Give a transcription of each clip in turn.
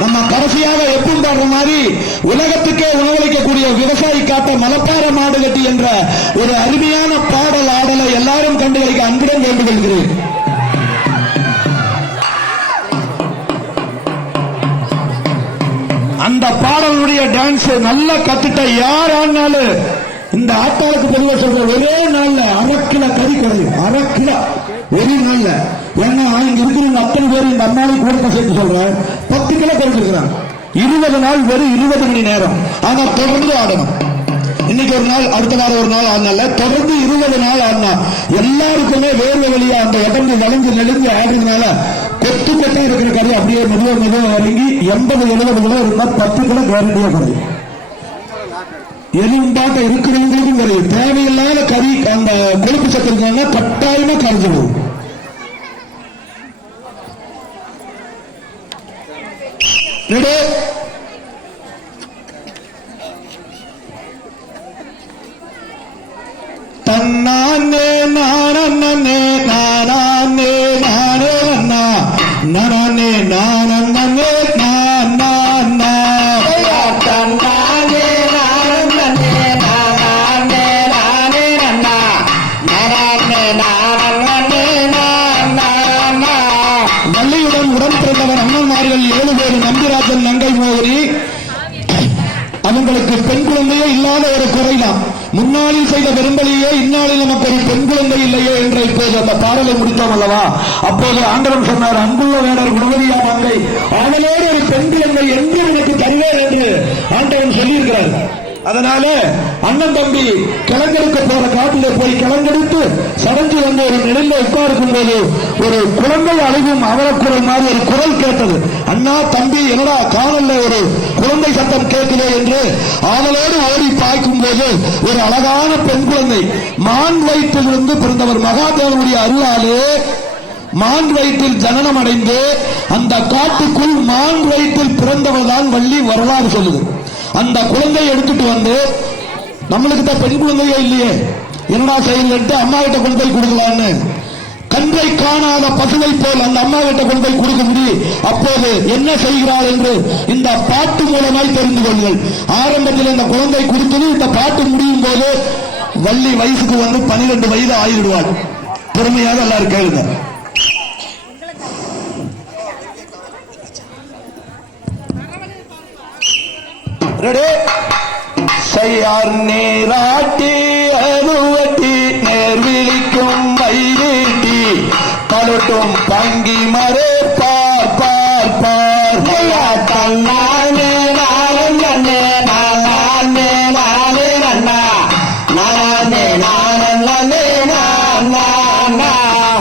நம்ம கடைசியாக எப்பவும் பாடுற மாதிரி உலகத்துக்கே உணவளிக்கக்கூடிய விவசாயி காட்ட மலப்பார மாடு கட்டி என்ற ஒரு அருமையான பாடல் ஆடலை எல்லாரும் கண்டுகளிக்க அன்புடன் வேண்டுகொள்கிறேன். அந்த பாடலுடைய டான்ஸ் நல்லா கத்துட்ட யார் ஆனாலும் இந்த ஆட்டாளுக்கு பொதுவாக சொல்ற ஒரே நாள்ல 1/2 கிலோ கறி குறையும். 1/2 கிலோ ஒரே நாள்ல. ஏன்னா இங்க இருக்கிறவங்க அத்தனை பேர் இந்த அம்மாவை கூட சேர்த்து சொல்றேன் 10 கிலோ குறைஞ்சிருக்கிறாங்க. 20 நாள் வெறும் 20 மணி நேரம். ஆனா தொடர்ந்து ஆடணும். இன்னைக்கு ஒரு நாள், அடுத்த வாரம் ஒரு நாள் ஆடினால தொடர்ந்து 20 நாள் ஆடினா எல்லாருக்குமே வேர்வை வழியா அந்த உடம்பு வளைஞ்சு நெளிஞ்சு ஆடுறதுனால கொத்து கொத்தா இருக்கிற கறி அப்படியே மெதுவா இறங்கி 80-70 கிலோ இருந்தா 10 கிலோ கேரண்டியா குறையும். எலும்பாட்ட இருக்கிறவங்களுக்கும் குறையும். தேவையில்லாத கறி அந்த கொழுப்பு சத்து இருக்காங்க கட்டாயமா கரைஞ்சு போகும். தன்னானே நானே நானே நானே அண்ணா நானே நானே நானா தன்னானே நானே நானே நானே அண்ணா நானே நானே நானா. வள்ளியுடன் உடன் பிறந்தவர் அண்ணன்மார்கள் 7 பேர். நம்பிராஜன், நங்கை மோகரி. அவங்களுக்கு பெண் குழந்தையே இல்லாத ஒரு குறைதான். முன்னாளில் செய்த பெரும்பலியே இந்நாளில் நமக்கு ஒரு பெண் குழந்தை இல்லையே என்று இப்போது அந்த பாடலை முடித்தோம் அல்லவா? அப்போது ஆண்டவன் சொன்னார், அன்புள்ள வேடர் குணவதியா மங்கை அவளோடு ஒரு பெண் குழந்தை என்று எனக்கு தருவேன் என்று ஆண்டவன் சொல்லியிருக்கிறார். அதனால அண்ணன் தம்பி கிழங்கெடுக்க போற காட்டில போய் கிழங்கெடுத்து சடஞ்சு வந்து ஒரு நிலையில உட்கார்க்கும் போது ஒரு குழந்தை அழுகும் அவலக்குரல் மாதிரி ஒரு குரல் கேட்டது. அண்ணா தம்பி என்னடா காணல்ல ஒரு குழந்தை சத்தம் கேட்குதே என்று அவளோடு ஓடி பாய்க்கும் போது ஒரு அழகான பெண் குழந்தை மான் வயிற்றிலிருந்து பிறந்தவர். மகாதேவனுடைய அருளாலே மான் வயிற்றில் ஜனனம் அடைந்து அந்த காட்டுக்குள் மான் வயிற்றில் பிறந்தவர் தான் வள்ளி வரலாறு சொல்லுது. அந்த குழந்தையை எடுத்துட்டு வந்து நம்மளுக்கு தான் பெண் குழந்தையே இல்லையே என்னடா செய்யலன்ட்டு அம்மா கிட்ட கொண்டு போய் கொடுக்கலான்னு கன்றை காணாத பசுவை போல் அந்த அம்மா கிட்ட கொண்டு போய் கொடுக்க முடியும். அப்போது என்ன செய்கிறாள் என்று இந்த பாட்டு மூலமாய் தெரிந்து கொள்ளுங்கள். ஆரம்பத்தில் இந்த குழந்தை கொடுத்தது இந்த பாட்டு முடியும் போது வள்ளி வயசுக்கு வந்து 12 வயது ஆகிவிடுவாள். பெருமையாக எல்லாரும் கேளுங்க. செய்யார் நீராட்டி அருவட்டி நேர்விழிக்கும் வைரீட்டி கலட்டும் பங்கி மரே பார் பார் பார் தன்னானே நானே நானே நானே நன்னா நானே நானே நானா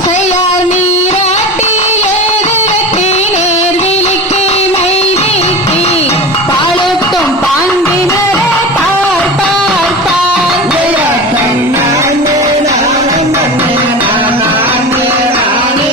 செய்யார் நீராட்டி ஏறுவட்டி நேர்விழிக்கு மைரீட்டி பாலட்டும் பாங்கி மரே பார் பார் பார் தன்னானே நானே நானே நானே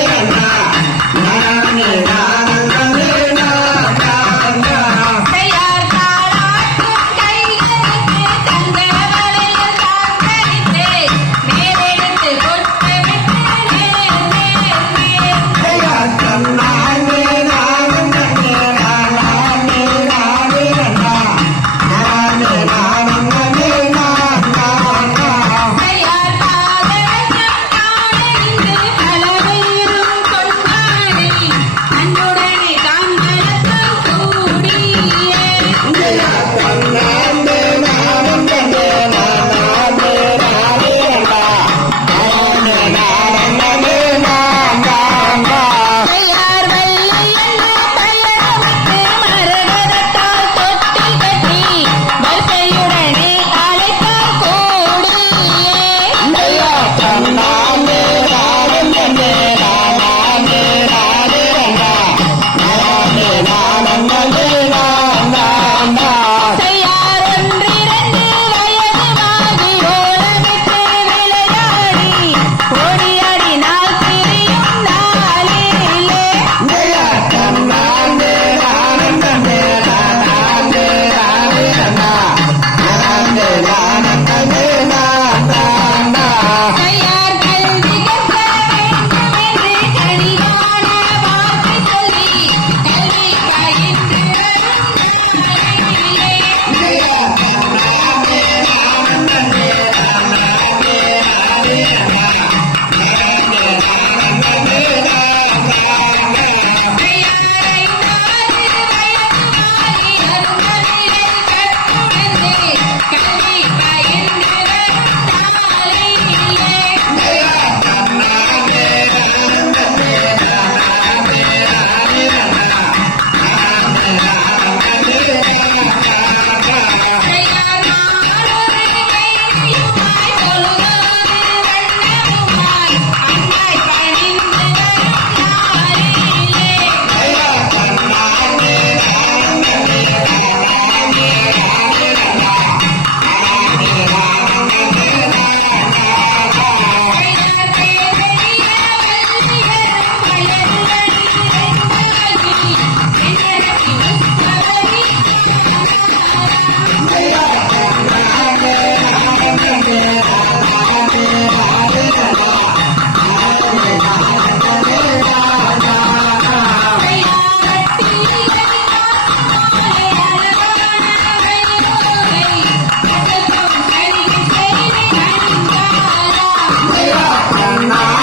கண்ணா